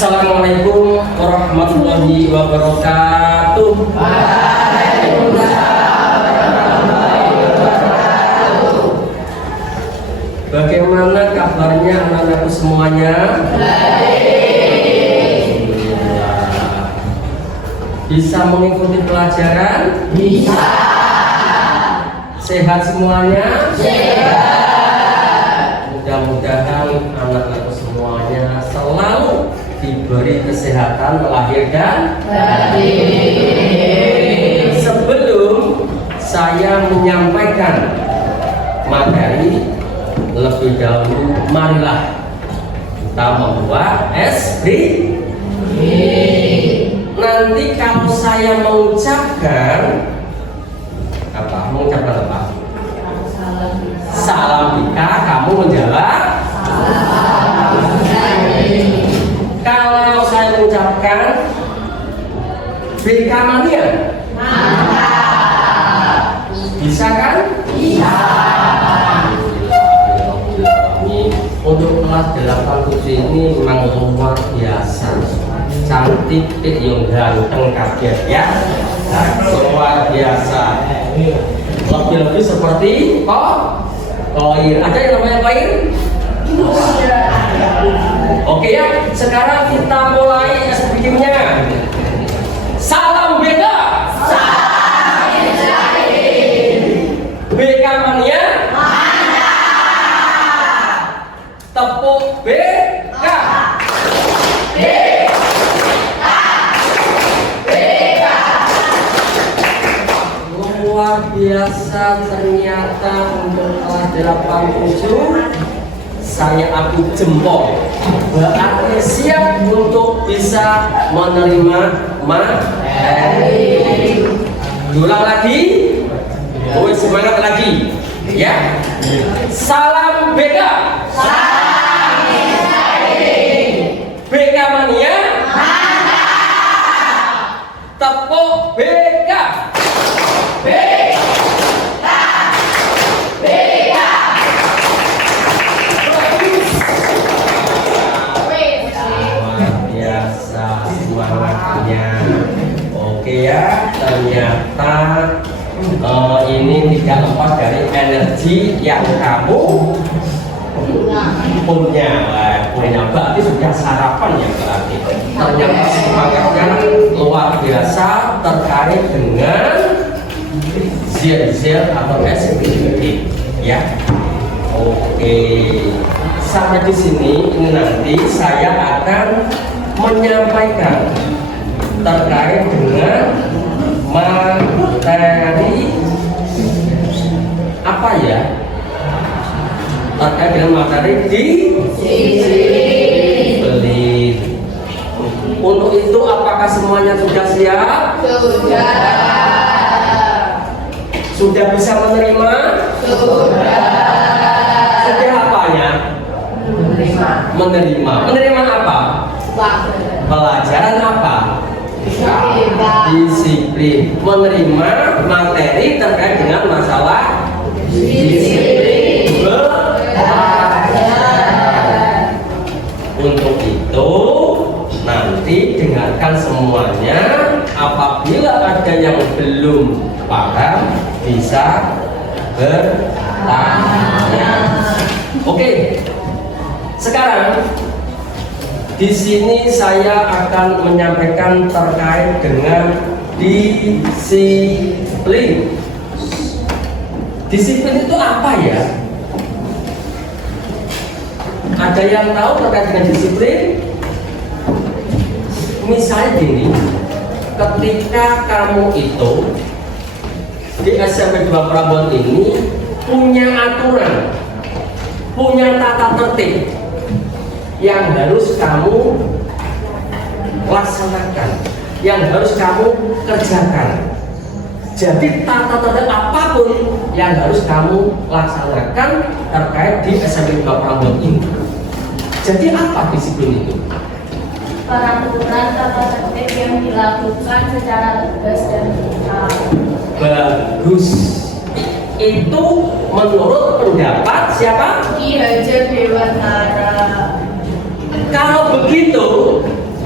Assalamualaikum warahmatullahi wabarakatuh. Bagaimana kabarnya anak-anakku semuanya? Bisa mengikuti pelajaran? Bisa. Sehat semuanya? Sehat. Mudah-mudahan anak-anakku semuanya selalu diberi kesehatan lahir dan batin. Sebelum saya menyampaikan materi, lebih dahulu marilah kita membuat SBY. Nanti kalau saya mengucapkan apa? Mengucapkan apa? Salam Bika, kamu menjawab kalau saya mengucapkan Bika Mania, bisa kan? Bisa. Untuk kelas 87 ini memang luar biasa, cantik, yang ganteng kaget ya, luar biasa. Lebih-lebih seperti koir. Ada yang namanya koir? Oke ya, sekarang kita mulai SBY-nya. Salam beda. BK Mania. Tepuk BK. Luar biasa, ternyata untuk kelas 87 saya aku jempol, berarti siap untuk bisa menerima materi. Ulang lagi, semangat lagi ya. Salam BK. BK Mania. Tepuk BK. Biasa semangatnya. Oke ya, ternyata ini tidak lepas dari energi yang kamu punya. Berarti sudah sarapan ya, berarti ternyata semangatnya luar biasa terkait dengan ZL atau SBY ya. Oke, sampai di sini ini nanti saya akan menyampaikan terkait dengan materi apa ya? Terkait dengan materi disiplin. Untuk itu apakah semuanya sudah siap? Sudah. Sudah bisa menerima? Sudah. Sudah apanya? Menerima. Menerima apa? Pelajaran apa? Disiplin. Menerima materi terkait dengan masalah disiplin belajar. Untuk itu nanti dengarkan semuanya. Apabila ada yang belum paham bisa bertanya. Oke. Sekarang di sini saya akan menyampaikan terkait dengan disiplin. Disiplin itu apa ya? Ada yang tahu terkait dengan disiplin? Misalnya gini, ketika kamu itu di SMP 2 Prambon ini punya aturan, punya tata tertib yang harus kamu laksanakan, yang harus kamu kerjakan. Jadi tata tertib apapun yang harus kamu laksanakan terkait di SMP 2 Prambon ini. Jadi apa disiplin itu? Peraturan tata tertib yang dilakukan secara tegas dan brutal. Bagus. Itu menurut pendapat siapa? Ki Hajar Dewantara. Kalau begitu,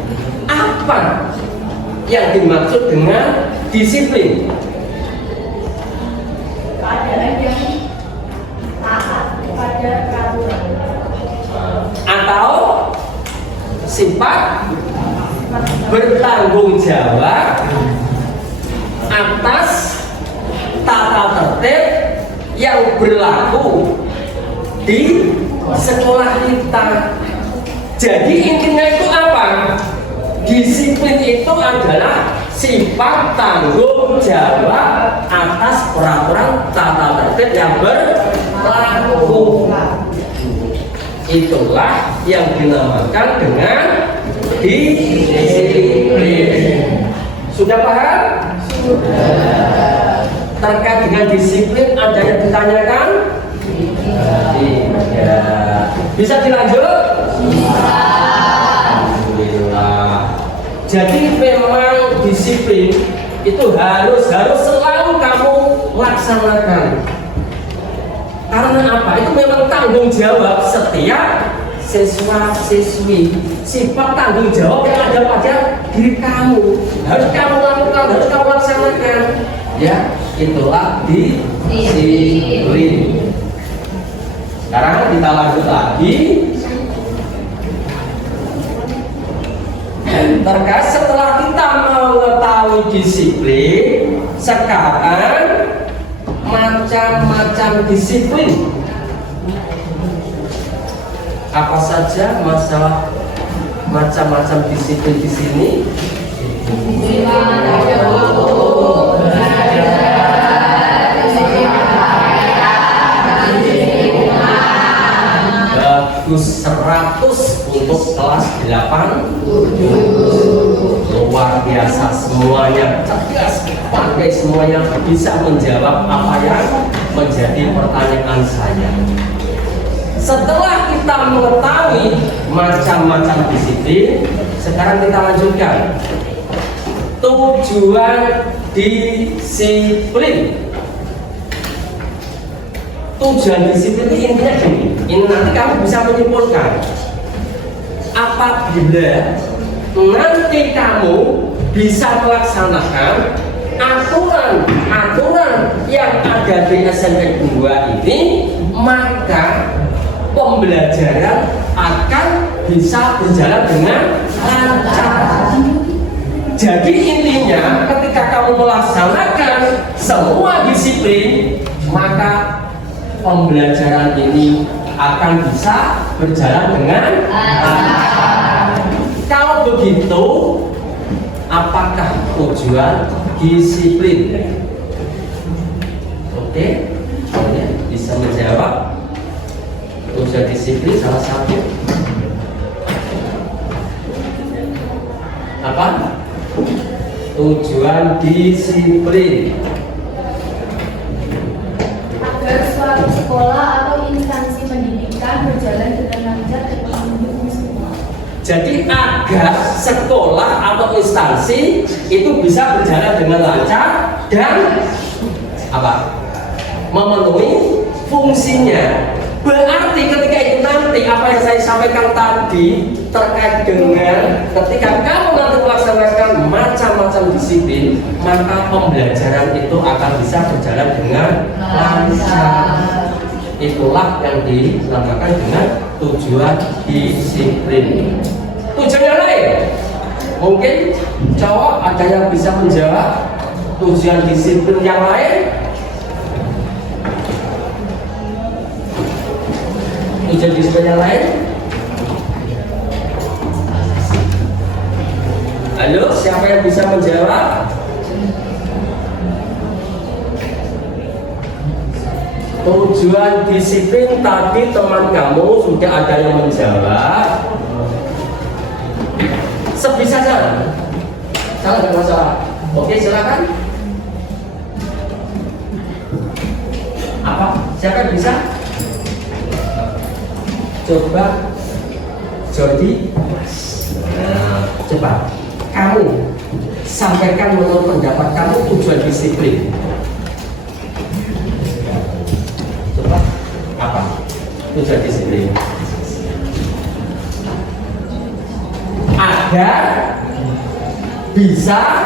yang dimaksud dengan disiplin? Keadaan yang taat pada peraturan. Atau sifat bertanggung jawab atas tata tertib yang berlaku di sekolah kita. Jadi intinya itu apa? Disiplin itu adalah sifat tanggung jawab atas peraturan tata tertib yang berlaku. Itulah yang dinamakan dengan disiplin. Sudah paham? Sudah. Terkait dengan disiplin ada yang ditanyakan? Tidak. Bisa dilanjut? Bisa. Alhamdulillah. Jadi memang disiplin itu harus selalu kamu laksanakan. Karena apa? Itu memang tanggung jawab setiap siswa-siswi. Sifat tanggung jawab yang ada pada diri kamu harus kamu lakukan, harus kamu laksanakan. Ya, itulah disiplin. Sekarang kita lanjut lagi. Terkait setelah kita mengetahui disiplin, sekarang macam-macam disiplin. Apa saja masalah macam-macam disiplin di sini? Bagus 100 untuk kelas 8. Luar biasa, semuanya cerdas, pandai, semuanya bisa menjawab apa yang menjadi pertanyaan saya. Setelah kita mengetahui macam-macam disiplin, sekarang kita lanjutkan. Tujuan disiplin. Tujuan disiplin ini intinya gini. Ini nanti kamu bisa menyimpulkan. Apabila nanti kamu bisa melaksanakan aturan yang ada di SMP 2 ini, maka pembelajaran akan bisa berjalan dengan lancar. Jadi intinya ketika kamu melaksanakan semua disiplin, maka pembelajaran ini akan bisa berjalan dengan lancar. Kalau begitu, apakah tujuan disiplin? Oke, bisa menjawab. Tujuan disiplin salah satu apa? Tujuan disiplin agar suatu sekolah atau instansi pendidikan berjalan dengan lancar dan mendukung semua. Jadi agar sekolah atau instansi itu bisa berjalan dengan lancar dan apa? Memenuhi fungsinya. Berarti ketika itu nanti apa yang saya sampaikan tadi terkait dengan ketika kamu nanti melaksanakan macam-macam disiplin, maka pembelajaran itu akan bisa berjalan dengan lancar. Itulah yang dinamakan dengan tujuan disiplin. Tujuan yang lain, mungkin cowok ada yang bisa menjawab tujuan disiplin yang lain. Tujuan disiplin yang lain? Halo, siapa yang bisa menjawab? Tujuan disiplin tadi teman kamu sudah ada yang menjawab. Sebisa saja. Salah nggak masalah. Oke, silakan. Apa? Siapa yang bisa? Coba Jordi. Nah, coba kamu sampaikan menurut pendapat kamu tujuan disiplin. Coba apa tujuan disiplin? Agar bisa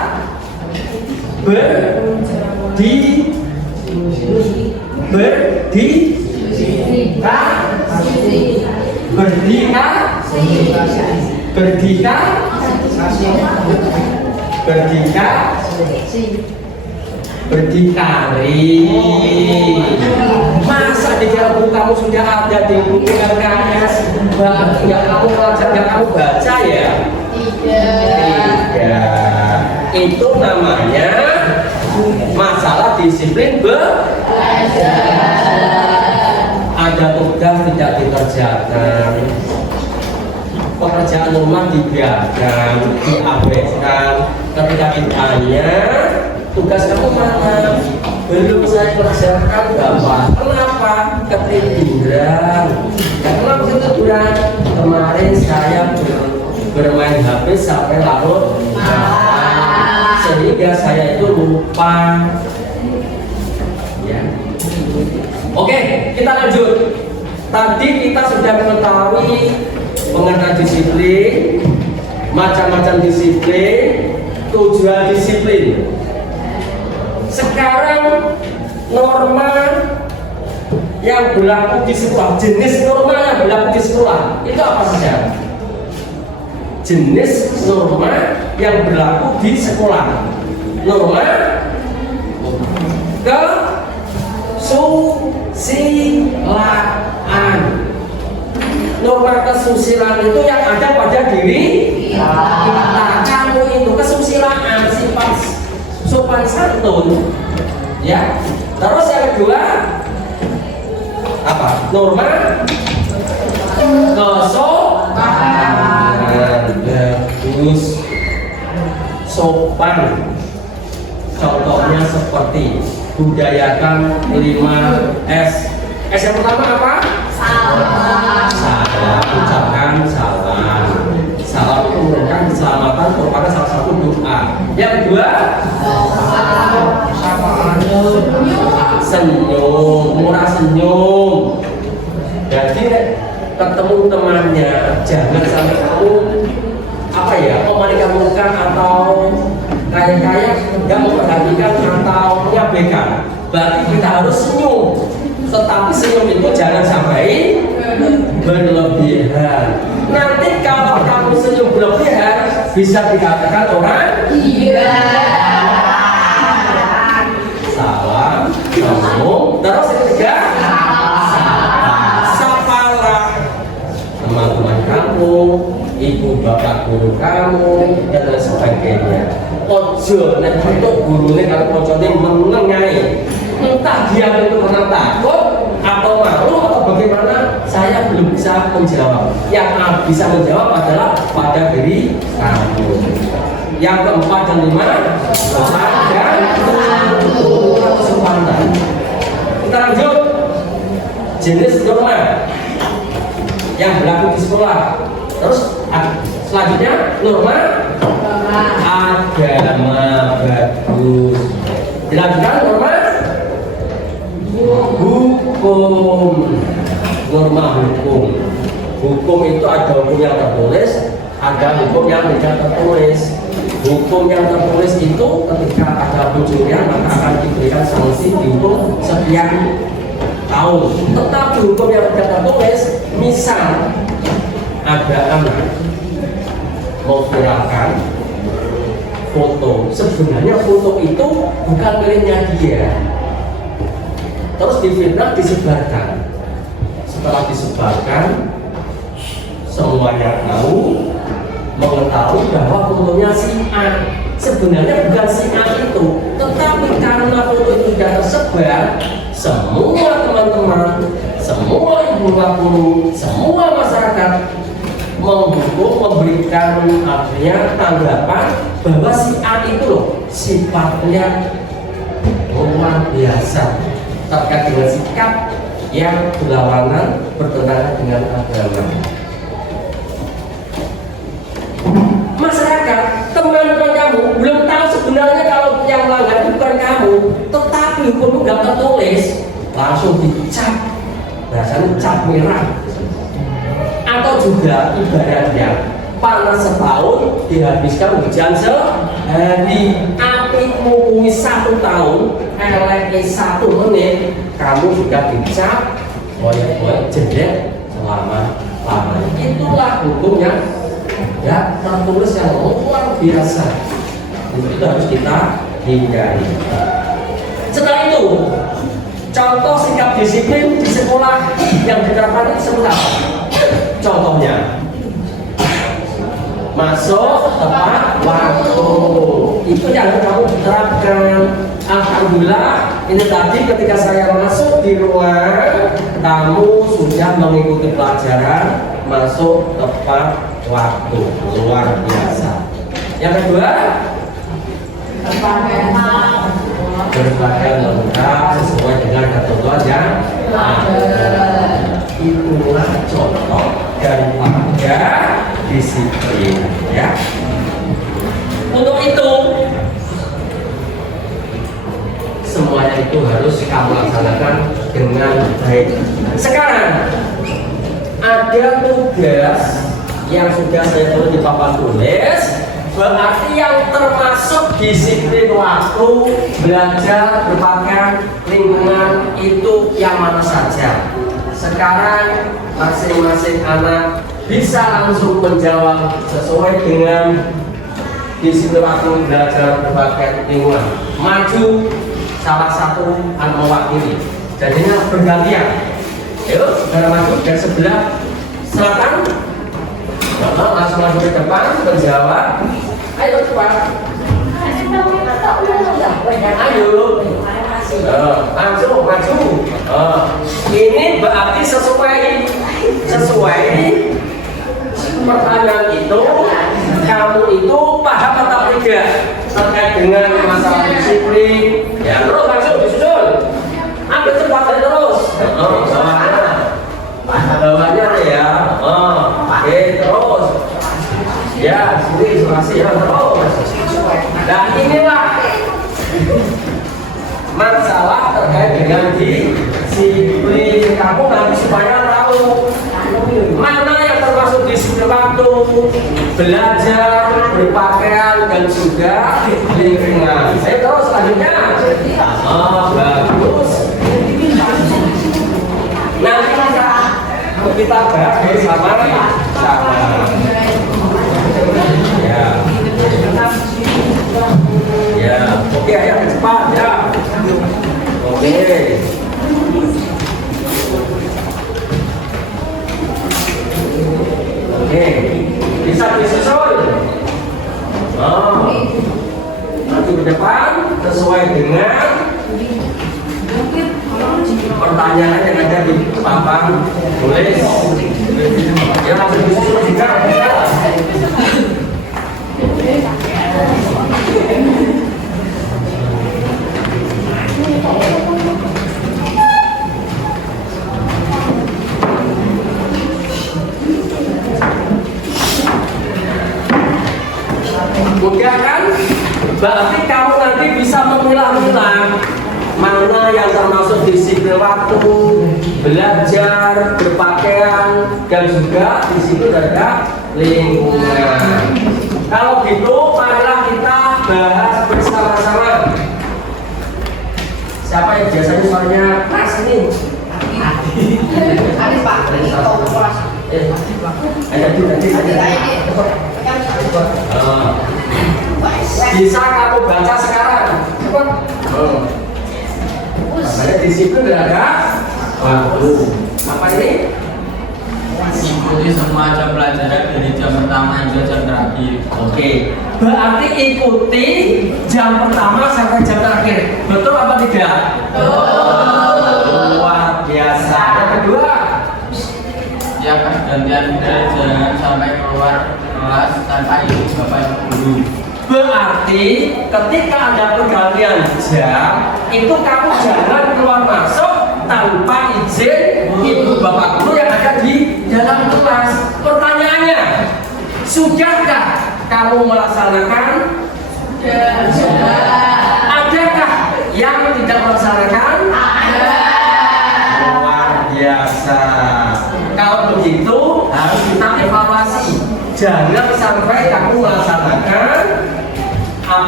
berdikari. Masa di dalam buku kamu sudah ada di buku LKS, berarti nggak kamu pelajar, nggak kamu baca ya? Tidak. Itu namanya masalah disiplin belajar. Ada tugas tidak dikerjakan, pekerjaan rumah dibiarkan, diabaikan. Ketika ditanya, tugas kamu mana? Belum saya kerjakan, Bapak. Kenapa? Ketiduran. Kenapa ketiduran? Kemarin saya bermain HP sampai larut malam, sehingga saya itu lupa. Ya. Oke, kita lanjut. Tadi kita sudah mengetahui pengertian disiplin, macam-macam disiplin, tujuan disiplin. Sekarang norma yang berlaku di sekolah, jenis norma yang berlaku di sekolah itu apa saja? Jenis norma yang berlaku di sekolah. Norma kesusilaan. Norma kesusilaan itu yang ada pada diri kita. Kamu itu kesusilaan, sifat sopan santun, ya. Terus yang kedua apa? Norma kesopanan. Bagus, sopan. Contohnya seperti budayakan 5S. S yang pertama apa? Salam. Salam, ucapkan salam. Salam itu merupakan keselamatan, merupakan salah satu doa. Yang kedua, senyum, murah senyum. Jadi ketemu temannya, jangan sampai kamu apa ya, memalingkan atau kayak nggak memperhatikan atau mengabaikan. Berarti kita harus senyum, tetapi senyum itu jangan sampai berlebihan. Nanti kalau kamu senyum berlebihan, bisa dikatakan orang gila. Salam, senyum, terus yang ketiga, sapalah teman-teman kamu, ibu bapak guru kamu, dan lain sebagainya. Ojo nek bentuk gurune kalau kocone menengai, entah dia itu karena takut atau malu atau bagaimana, saya belum bisa menjawab. Yang bisa menjawab adalah pada diri kamu. Yang keempat dan lima, sopan dan kesempatan. Kita lanjut. Jenis norma yang berlaku di sekolah. Terus selanjutnya norma agama. Bagus. Dilanjutkan norma hukum. Norma hukum. Hukum itu ada hukum yang tertulis, ada hukum yang tidak tertulis. Hukum yang tertulis itu ketika ada pencurian maka akan diberikan sanksi dihukum sekian tahun. Tetapi hukum yang tidak tertulis, misal ada anak mau viralkan foto, sebenarnya foto itu bukan miliknya dia, terus difitnah, disebarkan. Setelah disebarkan, semuanya tahu, mengetahui bahwa fotonya si A, sebenarnya bukan si A itu, tetapi karena foto itu sudah tersebar, semua teman-teman, semua ibu guru, semua masyarakat mendukung, memberikan artinya tanggapan bahwa si A itu loh sifatnya luar biasa terkait dengan sikap yang berlawanan, bertentangan dengan agama. Masyarakat, teman-teman kamu belum tahu sebenarnya kalau yang melanggar itu bukan kamu, tetapi hukum itu nggak tertulis, langsung dicap, rasanya cap merah. Atau juga ibaratnya panas setahun dihabiskan hujan sehari. Apikmu kuis 1 tahun, LE 1 menit, kamu sudah dicap proyek-proyek jedek selama-lamanya. Itulah hukum yang ya tertulis yang luar biasa. Itu harus kita hindari. Setelah itu, contoh sikap disiplin di sekolah yang diterapkan itu seperti apa? Contohnya, masuk tepat waktu. Itu yang kamu terapkan. Alhamdulillah, ini tadi ketika saya masuk di ruang, kamu sudah mengikuti pelajaran masuk tepat waktu. Luar biasa. Yang kedua, berpakaian lengkap sesuai dengan ketentuan yang ada. Itulah contoh daripada disiplin, ya. Untuk itu semuanya itu harus kamu laksanakan dengan baik. Sekarang ada tugas yang sudah saya tulis di papan tulis, berarti yang termasuk disiplin waktu, belajar, berpakaian, lingkungan itu yang mana saja. Sekarang masing-masing anak bisa langsung menjawab sesuai dengan disiplin waktu, belajar, berpakaian, lingkungan. Maju salah satu anak mewakili, jadinya bergantian. Yuk, saudara maju dari sebelah selatan. Langsung maju ke depan menjawab. Ayo cepat. Ayo. Maju. Ini berarti sesuai pertanyaan itu. Kamu itu paham atau tidak terkait dengan masalah disiplin? Ya, terus langsung disusun. Ambil cepat terus. Bawahnya ya. Oke, terus. Ya, sini isolasi ya, terus. Dan inilah masalah terkait dengan disiplin. Kamu nanti supaya tahu mana yang termasuk disiplin waktu, belajar, berpakaian, dan juga lingkungan. Saya terus selanjutnya. Bagus. Nanti kita bahas bersama-sama. Ya, oke, ayo cepat ya. Oke. Oke, bisa disusun. Nanti ke depan sesuai dengan pertanyaan yang ada di papan tulis. Ya, langsung disusun juga. Mudah kan? Berarti kamu nanti bisa memilah-milah mana yang termasuk disiplin waktu, belajar, berpakaian, dan juga di situ ada lingkungan. Kalau gitu, marilah kita bahas bersama-sama. Siapa yang biasanya soalnya keras ini? Adik Pak, ini kalau kelas. Bisa kamu baca sekarang. Cepat. Namanya disiplin ada waktu. Apa ini? Ikuti semua jam pelajaran dari jam pertama hingga jam terakhir. Oke. Berarti ikuti jam pertama sampai jam terakhir. Betul apa tidak? Betul. Luar biasa. Yang kedua, Ya pergantian jangan sampai keluar kelas tanpa izin bapak ibu guru. berarti ketika ada pergantian jam, itu kamu jangan keluar masuk tanpa izin ibu bapak guru yang ada di dalam kelas. Pertanyaannya, sudahkah kamu melaksanakan? Sudah. Adakah yang tidak melaksanakan? Ada. Luar biasa. Kalau begitu harus kita evaluasi. Jangan sampai kamu melaksanakan apa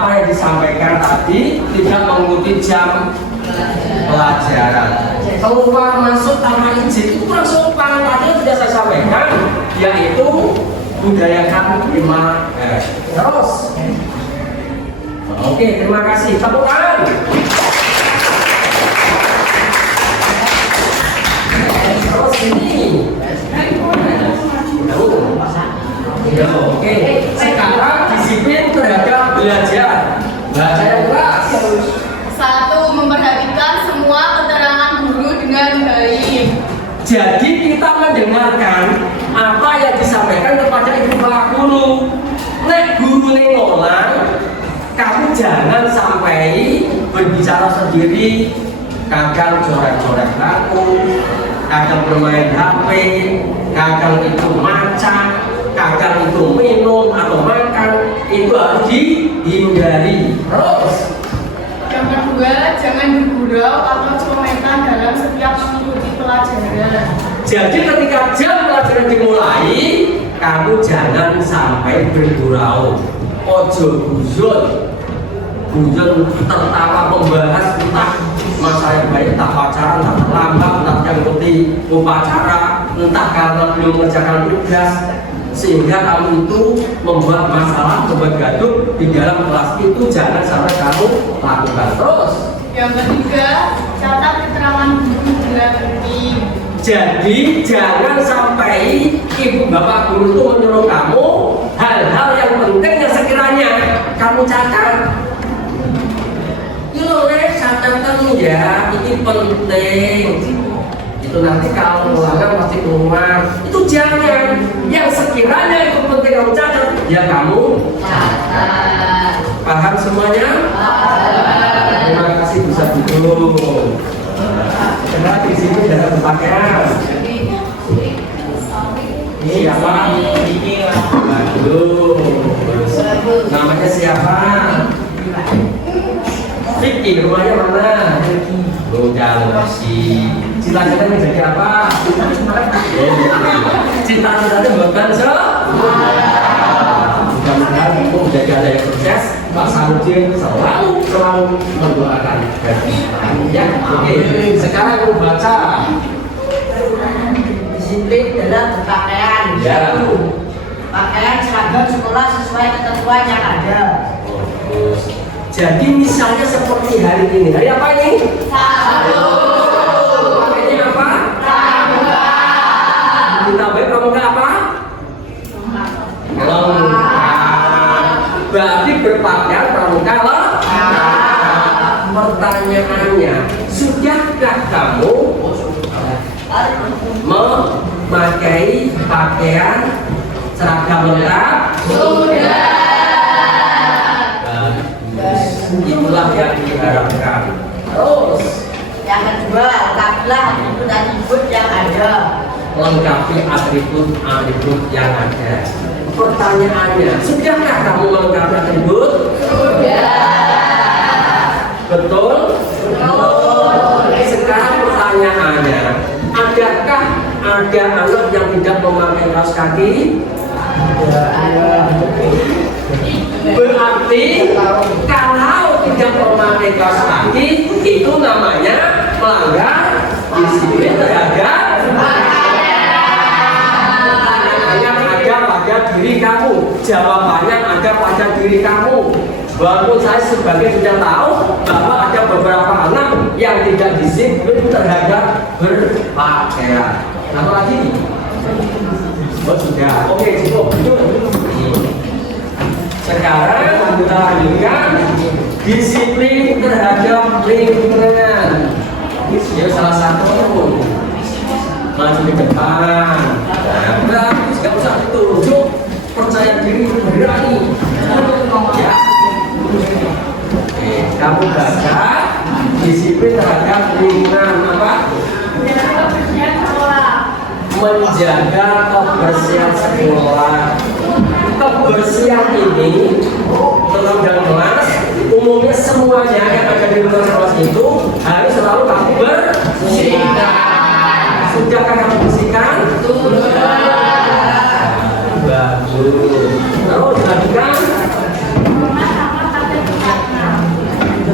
apa yang disampaikan tadi tidak mengikuti jam pelajaran. Keluar masuk tanpa izin itu kurang sopan. Tadi sudah saya sampaikan, yaitu budayakan 5R. Terus, oke, terima kasih. Tepuk tangan. Terus ini. Oke, sekarang disiplin terhadap belajar. Baca yang keras. 1. Memperhatikan semua keterangan guru dengan baik. Jadi kita mendengarkan apa yang disampaikan kepada ibu bapak guru. Nek guru ngolang, kamu jangan sampai berbicara sendiri, kadang coret-coret laku, kadang bermain HP, kadang itu macam, kadang itu minum atau makan, itu harus dihindari. Terus Yang kedua, jangan bergurau atau comentan dalam setiap mengikuti pelajaran. jadi ketika jam pelajaran dimulai, kamu jangan sampai bergurau, ojo guyon tertawa membahas entah masalah yang baik, entah pacaran, entah terlambat, entah yang ikuti upacara, entah karena belum mengerjakan tugas, sehingga kamu itu membuat masalah, membuat gaduh di dalam kelas. Itu jangan sampai kamu lakukan. Terus Yang ketiga, catat keterangan guru dengan penting. jadi jangan sampai ibu bapak guru itu menyuruh kamu hal-hal yang penting yang sekiranya kamu catat. Catatan ya, ini penting. Itu nanti kalau ulangan pasti keluar. Itu jangan. Yang sekiranya itu penting kamu catat, ya kamu catat. Paham semuanya? Terima kasih, bisa duduk. Karena di sini ada berpakaian. Ini siapa? Aduh. Namanya siapa? Vicky, rumahnya mana? Oh, jauh sih. Cita-citanya jadi apa? Cita-citanya bukan mudah-mudahan kamu menjadi ada yang sukses. Pak Sarudin selalu mendoakan. Ya, oke. Sekarang aku baca. Disiplin dalam berpakaian. Ya. Pakaian seragam sekolah sesuai ketentuan yang ada. Jadi misalnya seperti hari ini. Hari apa ini? Pakainya apa? Kita baik pramuka apa? Berarti berpakaian pramuka pertanyaannya, sudahkah kamu memakai pakaian seragam lengkap? Sudah. Itulah yang diharapkan. Terus Yang kedua, lengkapilah atribut yang ada. lengkapi atribut yang ada. Pertanyaannya, sudahkah kamu melengkapi atribut? Sudah. Betul? Sekarang pertanyaannya, adakah ada anak yang tidak memakai kaos kaki? Berarti kalau tidak memakai kaos kaki itu namanya melanggar disiplin terhadap pertanyaannya ada pada diri kamu, jawabannya ada pada diri kamu. Walaupun saya sebagai sudah tahu bahwa ada beberapa anak yang tidak disiplin terhadap berpakaian. Apa lagi? Oh sudah, oke cukup. Sekarang kita lanjutkan disiplin terhadap lingkungan. Ya salah satu maju ke depan. Nah, berarti nggak usah ditunjuk, percaya diri, berani. Ya. Oke, kamu baca disiplin terhadap lingkungan apa? Menjaga kebersihan sekolah. Kebersihan ini dalam kelas umumnya semuanya yang ada di luar kelas itu harus selalu kamu bersihkan. Sudahkah kamu bersihkan? Sudah. Bagus. Terus dilanjutkan.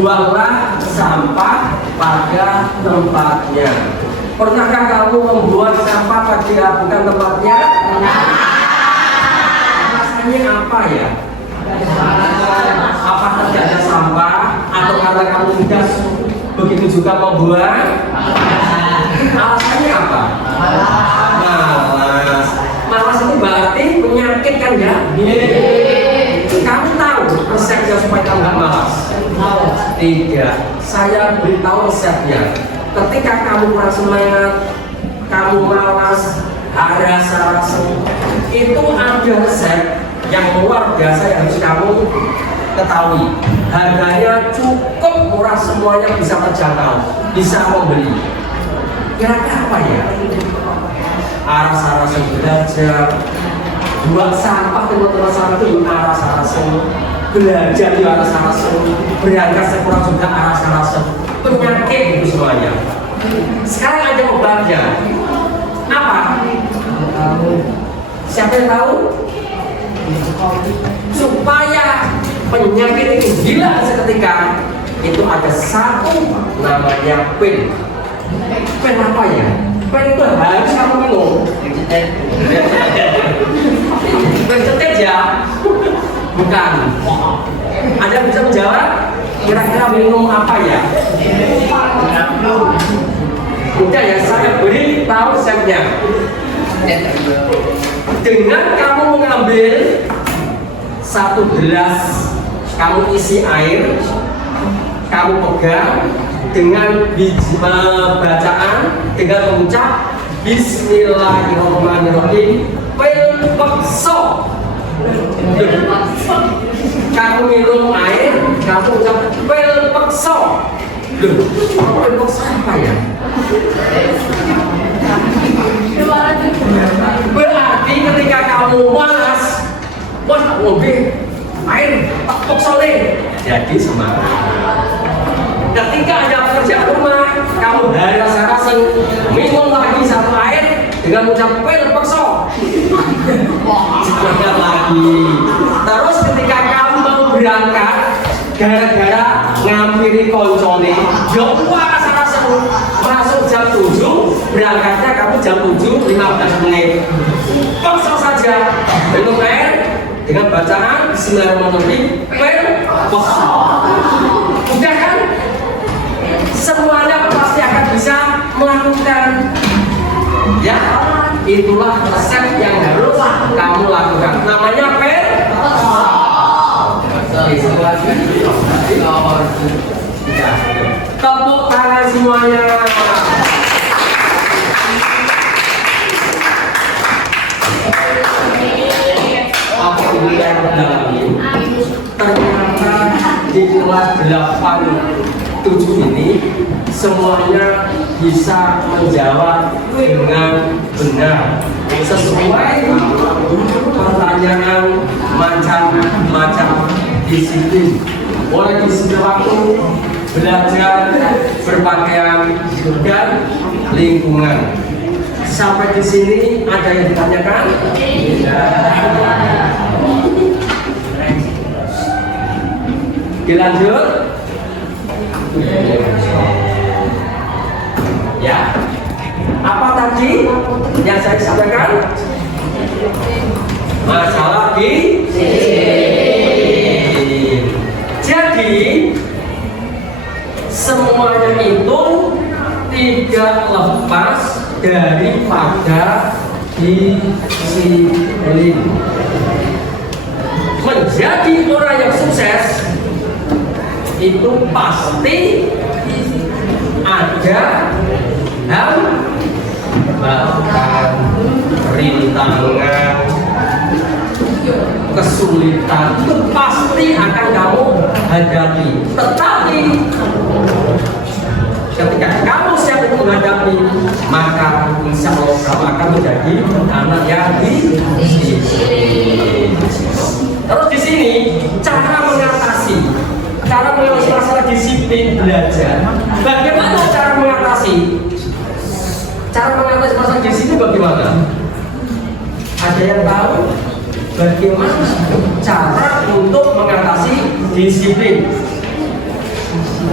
buanglah sampah pada tempatnya. Pernahkah kamu membuang sampah pada bukan tempatnya? Rasanya apa ya? Apakah tidak ada sampah atau karena kamu tidak begitu juga membuang? Alasannya apa? Malas. Malas itu berarti penyakit kan ya? Kamu tahu resepnya supaya kamu nggak malas? Tidak. Saya beritahu resepnya. Ketika kamu kurang semangat, kamu malas, rasa-rasa, itu ada resep yang luar biasa yang harus kamu ketahui. Harganya cukup murah, semuanya bisa terjangkau, bisa membeli. Kira-kira apa ya? Aras-arasan belajar, buang sampah teman-teman sampah itu aras-arasan, belajar di aras-arasan, berangkat sekolah juga aras-arasan, penyakit itu semuanya. Sekarang ada obatnya. Apa? Siapa yang tahu? Supaya penyakit itu hilang seketika, itu ada satu namanya pil. Pil apa ya? Pil itu harus kamu minum. Pil cetek ya? Bukan. Anda bisa menjawab? Kira-kira minum apa ya? Udah ya, saya beri tahu resepnya. Dengan kamu mengambil satu gelas, kamu isi air, kamu pegang dengan bacaan, dengan mengucap Bismillahirrahmanirrahim. Pelpekso. Kamu minum air, kamu ucap pelpekso. Pelpekso apa ya? Berarti ketika kamu malas, wah mobil air tak soleh, jadi semangat. Ketika ada pekerjaan rumah, kamu dari rasa-rasa minum lagi satu air dengan mengucap pelpekso, semangat lagi. Terus ketika kamu mau berangkat, gara-gara ngampiri koncone, jauh rasa-rasa masuk jam 7, berangkatnya kamu jam 7:15 menit. Paksa saja minum air dengan bacaan Bismillahirrahmanirrahim. Pelpekso. Udah kan? Semuanya pasti akan bisa melakukan. Ya, itulah resep yang harus kamu lakukan. Namanya pelpekso. Tepuk tangan semuanya. Ternyata di kelas 8-7 ini semuanya bisa menjawab dengan benar sesuai pertanyaan macam-macam disiplin. Mulai disiplin waktu, belajar, berpakaian, dan lingkungan. Sampai di sini ada yang ditanyakan? Dilanjut? Ya. Apa tadi yang saya sampaikan? Masalah disiplin. Jadi semuanya itu tidak lepas daripada disiplin. Menjadi orang yang sukses itu pasti ada hambatan, rintangan, kesulitan, itu pasti akan kamu hadapi. Tetapi ketika kamu siap untuk menghadapi, maka insya Allah kamu akan menjadi anak yang disiplin. Terus di sini cara mengatasi masalah disiplin belajar. Bagaimana cara mengatasi? Cara mengatasi masalah disiplin bagaimana? Ada yang tahu bagaimana cara untuk mengatasi disiplin?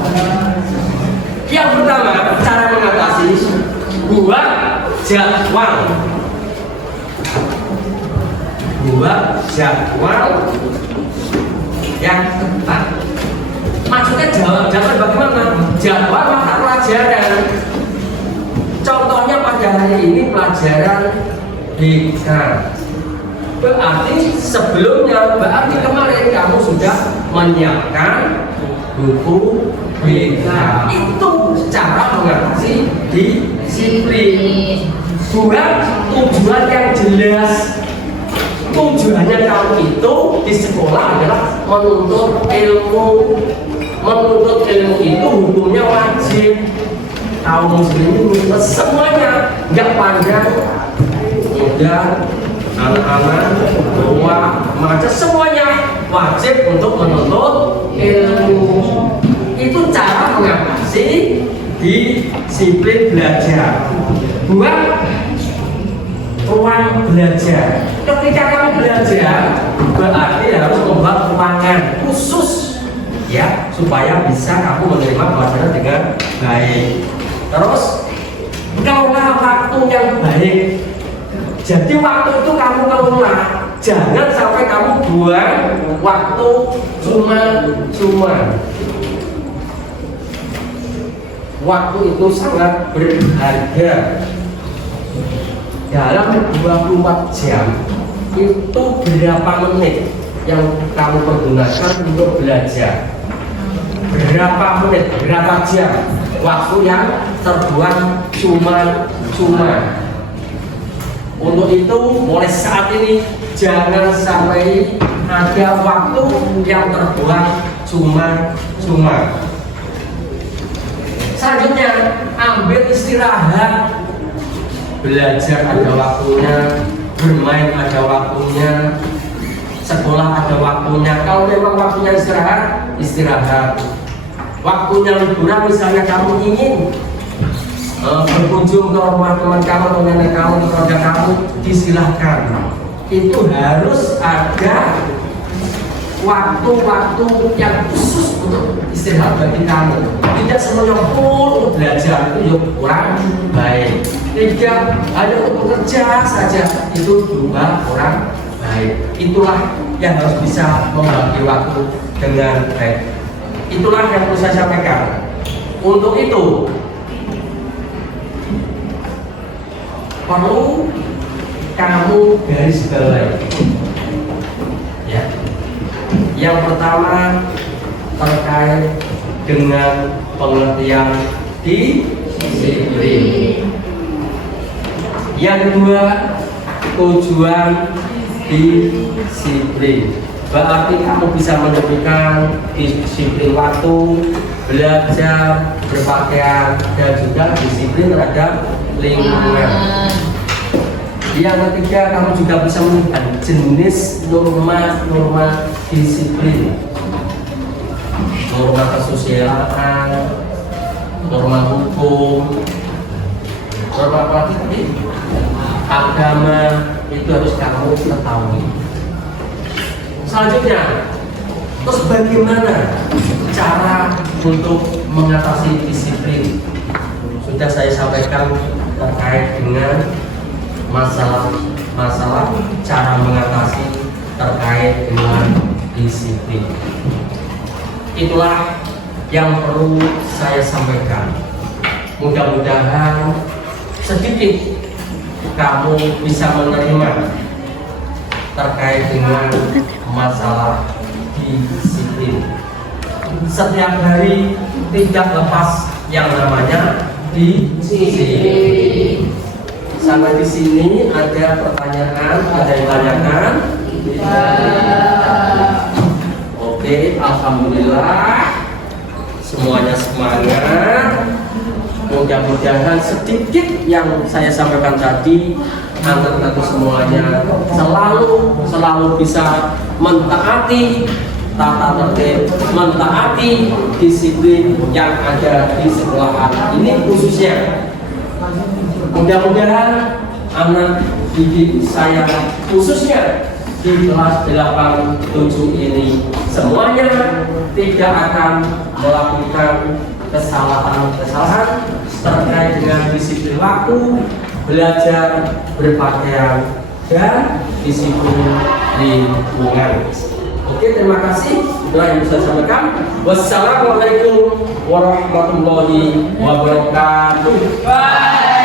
jadwal. Buat jadwal yang ketat. Maksudnya jadwal bagaimana? Jadwal mata pelajaran. Contohnya pada hari ini pelajaran BK. Berarti sebelumnya, berarti kemarin kamu sudah menyiapkan buku BK. Itu cara mengatasi disiplin. Buat tujuan yang jelas. Tujuannya kamu itu di sekolah adalah menuntut ilmu. Menuntut ilmu itu hukumnya wajib. Kaum muslimin menuntut semuanya, nggak pandang muda, anak-anak, tua, remaja, semuanya wajib untuk menuntut ilmu. Itu cara mengatasi disiplin belajar. Buat ruang belajar. Ketika kamu belajar, berarti harus membuat ruangan khusus ya, supaya bisa kamu menerima pelajaran dengan baik. Terus, kelola waktu yang baik. Jadi waktu itu kamu kelola, jangan sampai kamu buang waktu cuma-cuma. Waktu itu sangat berharga. Dalam 24 jam itu berapa menit yang kamu pergunakan untuk belajar? Berapa menit, berapa jam waktu yang terbuang cuma-cuma? Untuk itu mulai saat ini jangan sampai ada waktu yang terbuang cuma-cuma. Selanjutnya ambil istirahat. Belajar ada waktunya, bermain ada waktunya, sekolah ada waktunya. Kalau memang waktunya istirahat. Waktunya liburan, misalnya kamu ingin berkunjung ke rumah teman kamu, atau nenek kamu, keluarga kamu, disilahkan. Itu harus ada waktu-waktu yang khusus untuk istirahat bagi kamu. Tidak semuanya full untuk belajar, itu kurang baik. Tidak hanya untuk bekerja saja, itu juga kurang baik. Itulah yang harus bisa membagi waktu dengan baik. Itulah yang perlu saya sampaikan. Untuk itu perlu kamu garis bawahi. Ya. Yang pertama terkait dengan pengertian disiplin. Yang kedua, tujuan disiplin. Berarti kamu bisa menentukan disiplin waktu, belajar, berpakaian, dan juga disiplin terhadap lingkungan. Yang ketiga, kamu juga bisa menentukan jenis norma disiplin. Norma kesusilaan, norma hukum, norma apa lagi? Agama, itu harus kamu ketahui. Selanjutnya, terus bagaimana cara untuk mengatasi disiplin? Sudah saya sampaikan terkait dengan masalah cara mengatasi terkait dengan disiplin. Itulah yang perlu saya sampaikan. Mudah-mudahan sedikit kamu bisa menerima terkait dengan masalah disiplin. Setiap hari tidak lepas yang namanya disiplin. Sampai di sini ada pertanyaan, ada yang tanyakan? Oke, alhamdulillah. Semuanya semangat. Mudah-mudahan sedikit yang saya sampaikan tadi antar-antar semuanya selalu bisa mentaati tata tertib, mentaati disiplin yang ada di sekolahan ini khususnya. Mudah-mudahan anak didik saya khususnya di kelas 8-7 ini semuanya tidak akan melakukan kesalahan terkait dengan disiplin waktu, belajar, berpakaian, dan disiplin lingkungan. Oke, terima kasih. Itulah yang bisa saya sampaikan. Wassalamualaikum warahmatullahi wabarakatuh.